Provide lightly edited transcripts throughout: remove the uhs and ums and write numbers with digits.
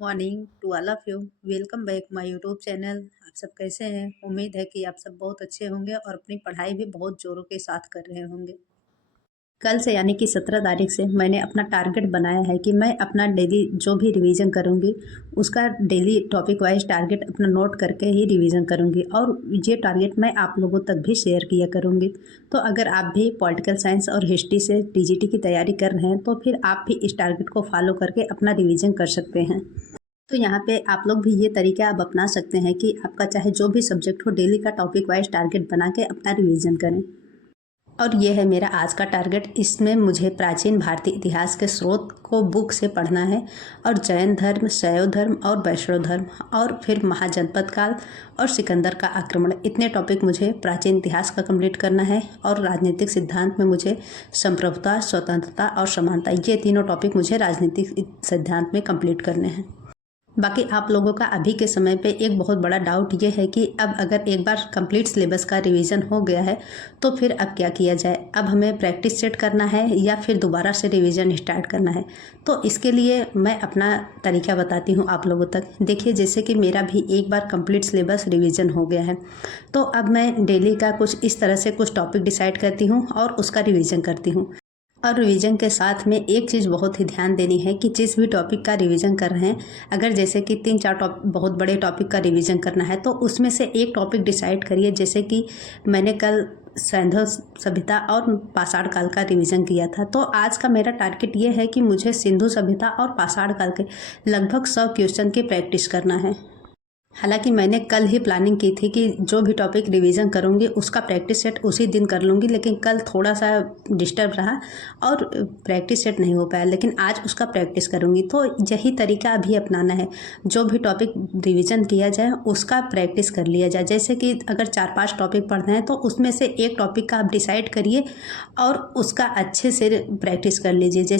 Morning to all of you. Welcome back my YouTube channel. आप सब कैसे हैं? उम्मीद है कि आप सब बहुत अच्छे होंगे और अपनी पढ़ाई भी बहुत जोरों के साथ कर रहे होंगे। कल से यानी कि 17 तारीख से मैंने अपना टारगेट बनाया है कि मैं अपना डेली जो भी रिवीजन करूंगी उसका डेली टॉपिक वाइज टारगेट अपना नोट करके ही रिवीजन करूंगी और ये टारगेट मैं आप लोगों तक भी शेयर किया करूंगी। तो अगर आप भी पॉलिटिकल साइंस और हिस्ट्री से टीजीटी की तैयारी कर रहे हैं तो फिर आप भी इस टारगेट को फॉलो करके अपना रिवीजन कर सकते हैं। तो यहाँ पे आप लोग भी ये तरीका अब अपना सकते हैं कि आपका चाहे जो भी सब्जेक्ट हो डेली का टॉपिक वाइज टारगेट बना के अपना रिवीजन करें। और ये है मेरा आज का टारगेट। इसमें मुझे प्राचीन भारतीय इतिहास के स्रोत को बुक से पढ़ना है और जैन धर्म, शैव धर्म और वैष्णव धर्म और फिर महाजनपद काल और सिकंदर का आक्रमण, इतने टॉपिक मुझे प्राचीन इतिहास का कंप्लीट करना है। और राजनीतिक सिद्धांत में मुझे संप्रभुता, स्वतंत्रता और समानता, ये तीनों टॉपिक मुझे राजनीतिक सिद्धांत में कंप्लीट करने हैं। बाकी आप लोगों का अभी के समय पे एक बहुत बड़ा डाउट ये है कि अब अगर एक बार कंप्लीट सिलेबस का रिवीजन हो गया है तो फिर अब क्या किया जाए, अब हमें प्रैक्टिस सेट करना है या फिर दोबारा से रिवीजन स्टार्ट करना है। तो इसके लिए मैं अपना तरीका बताती हूँ आप लोगों तक। देखिए, जैसे कि मेरा भी एक बार कंप्लीट सिलेबस रिवीजन हो गया है तो अब मैं डेली का कुछ इस तरह से कुछ टॉपिक डिसाइड करती हूँ और उसका रिवीजन करती हूँ। और रिवीजन के साथ में एक चीज़ बहुत ही ध्यान देनी है कि जिस भी टॉपिक का रिवीजन कर रहे हैं, अगर जैसे कि 3-4 टॉपिक, बहुत बड़े टॉपिक का रिवीजन करना है तो उसमें से एक टॉपिक डिसाइड करिए। जैसे कि मैंने कल सिंधु सभ्यता और पाषाण काल का रिवीजन किया था, तो आज का मेरा टारगेट ये है कि मुझे सिंधु सभ्यता और पाषाण काल के लगभग 100 क्वेश्चन की प्रैक्टिस करना है। हालांकि मैंने कल ही प्लानिंग की थी कि जो भी टॉपिक रिवीजन करूंगी उसका प्रैक्टिस सेट उसी दिन कर लूंगी, लेकिन कल थोड़ा सा डिस्टर्ब रहा और प्रैक्टिस सेट नहीं हो पाया, लेकिन आज उसका प्रैक्टिस करूंगी। तो यही तरीका अभी अपनाना है, जो भी टॉपिक रिवीजन किया जाए उसका प्रैक्टिस कर लिया जाए। जैसे कि अगर 4-5 टॉपिक पढ़ना है तो उसमें से एक टॉपिक का आप डिसाइड करिए और उसका अच्छे से प्रैक्टिस कर लीजिए।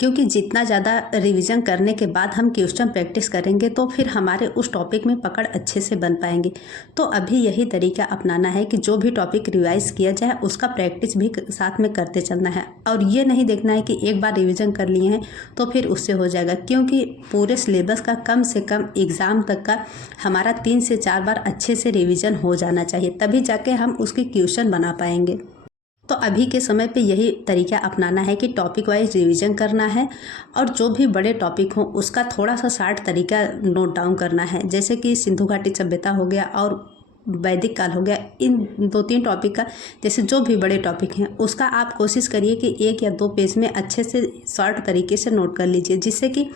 क्योंकि जितना ज़्यादा रिवीजन करने के बाद हम क्वेश्चन प्रैक्टिस करेंगे तो फिर हमारे उस टॉपिक में पकड़ अच्छे से बन पाएंगे। तो अभी यही तरीका अपनाना है कि जो भी टॉपिक रिवाइज किया जाए उसका प्रैक्टिस भी साथ में करते चलना है। और ये नहीं देखना है कि एक बार रिवीजन कर लिए हैं तो फिर उससे हो जाएगा, क्योंकि पूरे सिलेबस का कम से कम एग्ज़ाम तक का हमारा 3 से 4 बार अच्छे से रिविज़न हो जाना चाहिए, तभी जाके हम उसके क्वेश्चन बना पाएंगे। तो अभी के समय पे यही तरीका अपनाना है कि टॉपिक वाइज रिवीजन करना है और जो भी बड़े टॉपिक हों उसका थोड़ा सा शार्ट तरीका नोट डाउन करना है। जैसे कि सिंधु घाटी सभ्यता हो गया और वैदिक काल हो गया, इन 2-3 टॉपिक का, जैसे जो भी बड़े टॉपिक हैं उसका आप कोशिश करिए कि 1 या 2 पेज में अच्छे से शॉर्ट तरीके से नोट कर लीजिए, जिससे कि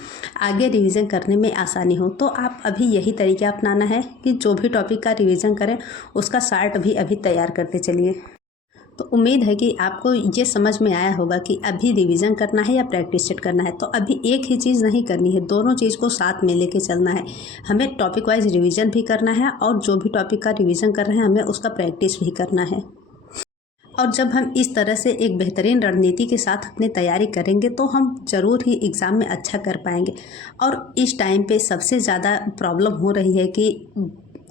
आगे रिवीजन करने में आसानी हो। तो आप अभी यही तरीका अपनाना है कि जो भी टॉपिक का रिवीजन करें उसका शार्ट भी अभी तैयार करते चलिए। तो उम्मीद है कि आपको ये समझ में आया होगा कि अभी रिवीजन करना है या प्रैक्टिस सेट करना है। तो अभी एक ही चीज़ नहीं करनी है, दोनों चीज़ को साथ में लेके चलना है। हमें टॉपिक वाइज रिवीजन भी करना है और जो भी टॉपिक का रिवीजन कर रहे हैं हमें उसका प्रैक्टिस भी करना है। और जब हम इस तरह से एक बेहतरीन रणनीति के साथ अपनी तैयारी करेंगे तो हम ज़रूर ही एग्ज़ाम में अच्छा कर पाएंगे। और इस टाइम पे सबसे ज़्यादा प्रॉब्लम हो रही है कि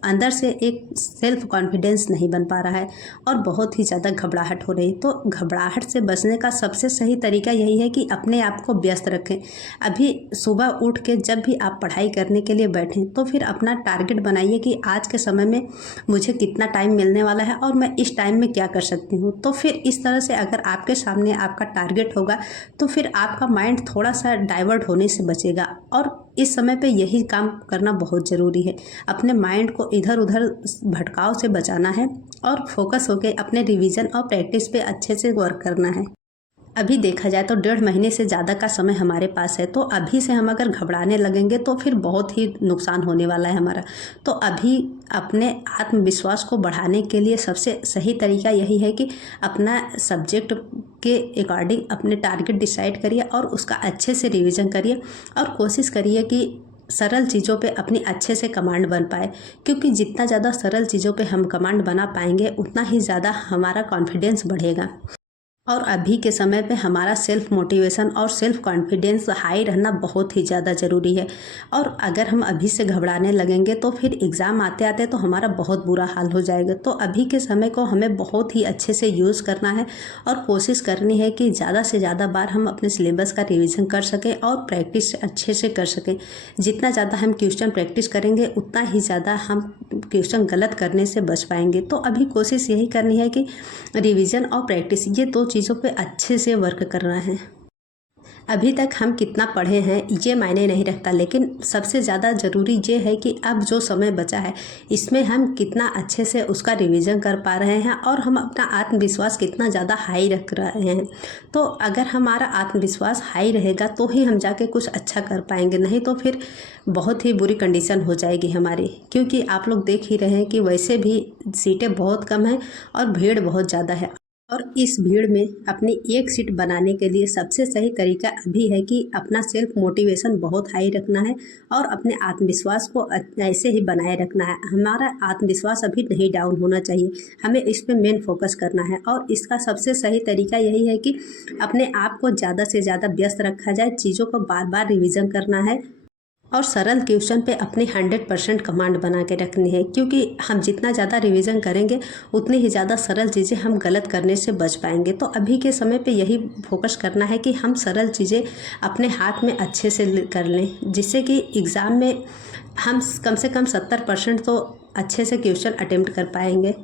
अंदर से एक सेल्फ कॉन्फिडेंस नहीं बन पा रहा है और बहुत ही ज़्यादा घबराहट हो रही है। तो घबराहट से बचने का सबसे सही तरीका यही है कि अपने आप को व्यस्त रखें। अभी सुबह उठ के जब भी आप पढ़ाई करने के लिए बैठें तो फिर अपना टारगेट बनाइए कि आज के समय में मुझे कितना टाइम मिलने वाला है और मैं इस टाइम में क्या कर सकती हूँ। तो फिर इस तरह से अगर आपके सामने आपका टारगेट होगा तो फिर आपका माइंड थोड़ा सा डाइवर्ट होने से बचेगा। और इस समय पे यही काम करना बहुत ज़रूरी है, अपने माइंड को इधर उधर भटकाव से बचाना है और फोकस होकर अपने रिवीजन और प्रैक्टिस पे अच्छे से वर्क करना है। अभी देखा जाए तो 1.5 महीने से ज़्यादा का समय हमारे पास है, तो अभी से हम अगर घबराने लगेंगे तो फिर बहुत ही नुकसान होने वाला है हमारा। तो अभी अपने आत्मविश्वास को बढ़ाने के लिए सबसे सही तरीका यही है कि अपना सब्जेक्ट के अकॉर्डिंग अपने टारगेट डिसाइड करिए और उसका अच्छे से रिवीजन करिए और कोशिश करिए कि सरल चीज़ों पे अपनी अच्छे से कमांड बन पाए, क्योंकि जितना ज़्यादा सरल चीज़ों पे हम कमांड बना पाएंगे उतना ही ज़्यादा हमारा कॉन्फिडेंस बढ़ेगा। और अभी के समय पे हमारा सेल्फ मोटिवेशन और सेल्फ कॉन्फिडेंस हाई रहना बहुत ही ज़्यादा ज़रूरी है। और अगर हम अभी से घबराने लगेंगे तो फिर एग्ज़ाम आते आते तो हमारा बहुत बुरा हाल हो जाएगा। तो अभी के समय को हमें बहुत ही अच्छे से यूज़ करना है और कोशिश करनी है कि ज़्यादा से ज़्यादा बार हम अपने सिलेबस का रिविज़न कर सकें और प्रैक्टिस अच्छे से कर सकें। जितना ज़्यादा हम क्वेश्चन प्रैक्टिस करेंगे उतना ही ज़्यादा हम क्वेश्चन गलत करने से बच पाएंगे। तो अभी कोशिश यही करनी है कि रिवीजन और प्रैक्टिस ये दो चीज़ों पे अच्छे से वर्क करना है। अभी तक हम कितना पढ़े हैं ये मायने नहीं रखता, लेकिन सबसे ज़्यादा ज़रूरी ये है कि अब जो समय बचा है इसमें हम कितना अच्छे से उसका रिवीजन कर पा रहे हैं और हम अपना आत्मविश्वास कितना ज़्यादा हाई रख रहे हैं। तो अगर हमारा आत्मविश्वास हाई रहेगा तो ही हम जाके कुछ अच्छा कर पाएंगे, नहीं तो फिर बहुत ही बुरी कंडीशन हो जाएगी हमारी। क्योंकि आप लोग देख ही रहे हैं कि वैसे भी सीटें बहुत कम हैं और भीड़ बहुत ज़्यादा है। और इस भीड़ में अपनी एक सीट बनाने के लिए सबसे सही तरीका अभी है कि अपना सेल्फ मोटिवेशन बहुत हाई रखना है और अपने आत्मविश्वास को ऐसे ही बनाए रखना है। हमारा आत्मविश्वास अभी नहीं डाउन होना चाहिए, हमें इस पे मेन फोकस करना है। और इसका सबसे सही तरीका यही है कि अपने आप को ज़्यादा से ज़्यादा व्यस्त रखा जाए, चीज़ों को बार बार रिविज़न करना है और सरल क्वेश्चन पे अपनी 100% कमांड बना के रखनी है। क्योंकि हम जितना ज़्यादा रिवीजन करेंगे उतनी ही ज़्यादा सरल चीज़ें हम गलत करने से बच पाएंगे। तो अभी के समय पे यही फोकस करना है कि हम सरल चीज़ें अपने हाथ में अच्छे से कर लें, जिससे कि एग्ज़ाम में हम कम से कम 70% तो अच्छे से क्वेश्चन अटेम्प्ट कर पाएंगे।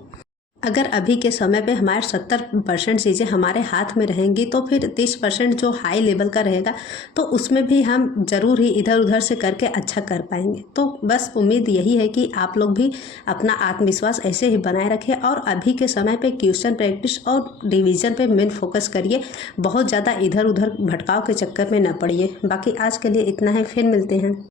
अगर अभी के समय पे हमारे 70% चीज़ें हमारे हाथ में रहेंगी तो फिर 30% जो हाई लेवल का रहेगा तो उसमें भी हम ज़रूर ही इधर उधर से करके अच्छा कर पाएंगे। तो बस उम्मीद यही है कि आप लोग भी अपना आत्मविश्वास ऐसे ही बनाए रखें और अभी के समय पे क्वेश्चन प्रैक्टिस और रिवीजन पे मेन फोकस करिए, बहुत ज़्यादा इधर उधर भटकाव के चक्कर में न पड़िए। बाकी आज के लिए इतना है, फिर मिलते हैं।